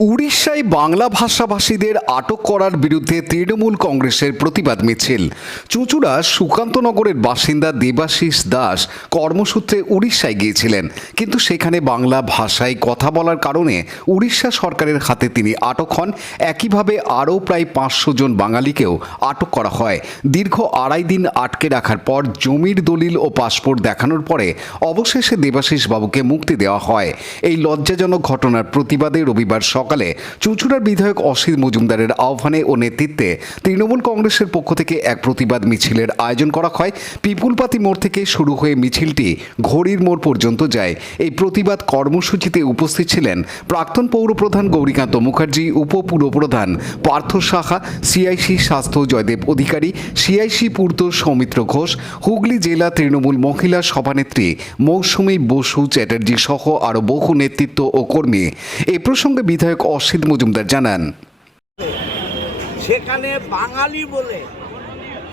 উড়িষ্যায় বাংলা ভাষাভাষীদের আটক করার বিরুদ্ধে তৃণমূল কংগ্রেসের প্রতিবাদ মিছিল। চুঁচুড়া সুকান্তনগরের বাসিন্দা দেবাশিস দাস কর্মসূত্রে উড়িষ্যায় গিয়েছিলেন, কিন্তু সেখানে বাংলা ভাষায় কথা বলার কারণে উড়িষ্যা সরকারের হাতে তিনি আটক হন। একইভাবে আরও প্রায় 500 জন বাঙালিকেও আটক করা হয়। দীর্ঘ 2.5 দিন আটকে রাখার পর জমির দলিল ও পাসপোর্ট দেখানোর পরে অবশেষে দেবাশিস বাবুকে মুক্তি দেওয়া হয়। এই লজ্জাজনক ঘটনার প্রতিবাদে রবিবার সকালে চুঁচুড়ার বিধায়ক অসিত মজুমদারের আহ্বানে ও নেতৃত্বে তৃণমূল কংগ্রেসের পক্ষ থেকে এক প্রতিবাদ মিছিলের আয়োজন করা হয়। পিপুলপাতি মোড় থেকে শুরু হয়ে মিছিলটি ঘড়ির মোড় পর্যন্ত যায়। এই প্রতিবাদ কর্মসূচিতে উপস্থিত ছিলেন প্রাক্তন পৌরপ্রধান গৌরীকান্ত মুখার্জি, উপপুরপ্রধান পার্থ সাহা, সিআইসি স্বাস্থ্য জয়দেব অধিকারী, সিআইসি পূর্ত সৌমিত্র ঘোষ, হুগলি জেলা তৃণমূল মহিলা সভানেত্রী মৌসুমী বসু চ্যাটার্জি সহ আরও বহু নেতৃত্ব ও কর্মী। এ প্রসঙ্গে বিধায়ক অসিত মজুমদার জানান, সেখানে বাঙালি বলে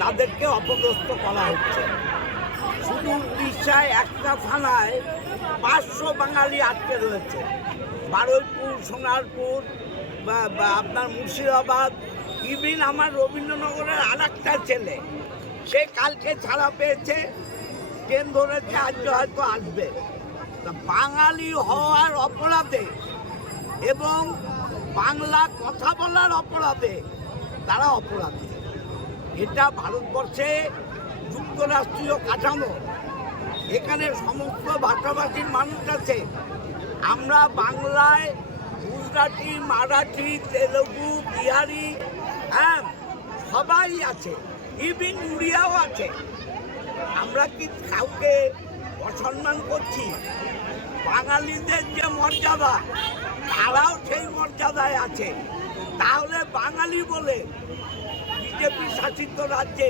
তাদেরকে অপদস্থ করা হচ্ছে। শুধু উড়িষ্যায় একটা থানায় 500 বাঙালি আটকে রয়েছে। বারুইপুর, সোনারপুর, আপনার মুর্শিদাবাদ, ইভিন আমার রবীন্দ্রনগরের আর একটা ছেলে, সে কালকে ছাড়া পেয়েছে, ট্রেন ধরেছে, আজকে হয়তো আসবে। তা বাঙালি হওয়ার অপরাধে এবং বাংলা কথা বলার অপরাধে তারা অপরাধী। এটা ভারতবর্ষে যুক্তরাষ্ট্রীয় কাঠামো, এখানে সমস্ত ভাষাভাষীর মানুষ আছে। আমরা বাংলায় গুজরাটি, মারাঠি, তেলুগু, বিহারি, সবাই আছে, ইভিন উড়িয়াও আছে। আমরা কি কাউকে অসম্মান করছি? বাঙালিদের যে মর্যাদা, তারাও সেই মর্যাদায় আছে। তাহলে বাঙালি বলে বিজেপি শাসিত রাজ্যে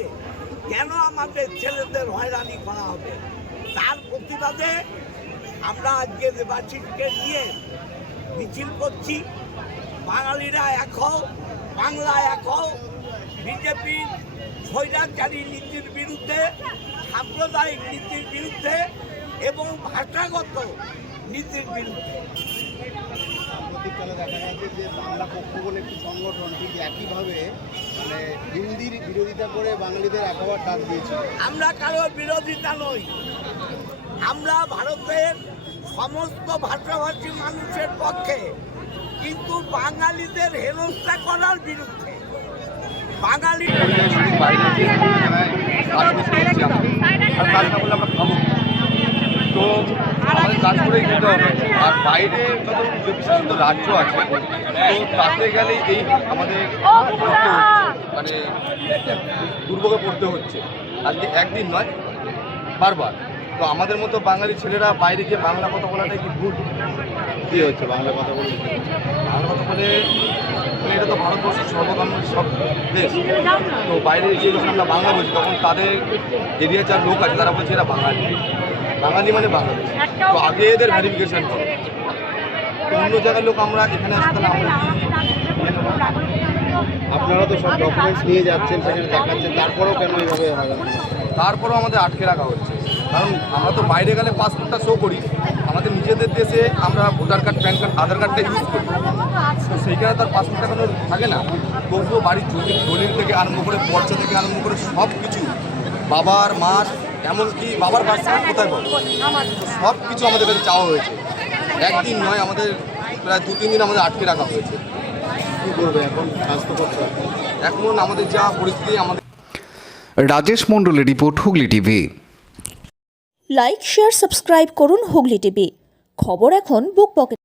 কেন আমাদের ছেলেদের হয়রানি করা হবে? তার প্রতিবাদে আমরা আজকে দেবাশিসকে নিয়ে মিছিল করছি। বাঙালিরা এক হও, বাংলা এক হও, বিজেপির স্বৈরাচারী নীতির বিরুদ্ধে, সাম্প্রদায়িক নীতির বিরুদ্ধে এবং ভাষাগত নীতির বিরুদ্ধে। সাম্প্রতিককালে দেখা যাচ্ছে যে বাংলা পক্ষ বলে একটি সংগঠন ঠিক একইভাবে হিন্দির বিরোধিতা করে বাঙালিদের একবার ডাক দিয়েছে। আমরা কারোর বিরোধিতা নই, আমরা ভারতের সমস্ত ভাষাভাষী মানুষের পক্ষে, কিন্তু বাঙালিদের হেনস্থা করার বিরুদ্ধে। বাঙালি তো আমাদের কাজ করেই যেতে হবে। আর বাইরে যত বিজেপি শাসিত রাজ্য আছে, তো তাতে গেলেই এই আমাদের মানে দুর্ভোগে পড়তে হচ্ছে। আজকে একদিন নয়, বারবার। তো আমাদের মতো বাঙালি ছেলেরা বাইরে গিয়ে বাংলা কথা বলাটাই কি ভুল? কী হচ্ছে বাংলা কথা বলে? বাংলা কথা বলে এটা তো ভারতবর্ষের সর্বধর্ম সব দেশ। তো বাইরে গিয়ে যখন আমরা বাংলা বলছি, তখন তাদের এরিয়া যার লোক আছে তারা বলছে এরা বাঙালি। বাঙালি মানে বাংলাদেশ। তো আগে এদের ভেরিফিকেশন করো। অন্য জায়গার লোক আমরা এখানে আসতে না, আমরা আপনারা তো সব ডকুমেন্টস নিয়ে যাচ্ছেন, সেখানে দেখাচ্ছেন, তারপরেও কেন এইভাবে হয়? তারপরেও আমাদের আটকে রাখা হচ্ছে। কারণ আমরা তো বাইরে গেলে পাসপোর্টটা শো করি, আমাদের নিজেদের দেশে আমরা ভোটার কার্ড, প্যান কার্ড, আধার কার্ডটা ইউজ করি। তো সেইখানে তার পাসপোর্টটা কোনো থাকে না। তবুও বাড়ির দলিল থেকে আরম্ভ করে, পর্চা থেকে আরম্ভ করে সব কিছু, বাবার মাস, এমনকি বাবার বার্থ সার্টিফিকেট কোথায় পাবো, সব কিছু আমাদের কাছে চাওয়া হয়েছে। একদিন নয়, আমাদের প্রায় 2-3 দিন আমাদের আটকে রাখা হয়েছে। কী করবে এখন? স্বাস্থ্য করতে এখন আমাদের যা পরিস্থিতি, আমাদের রাজেশ মণ্ডলের report, Hooghly TV. Like, share, subscribe করুন হুগলি টিভি। খবর এখন বুক পকেট।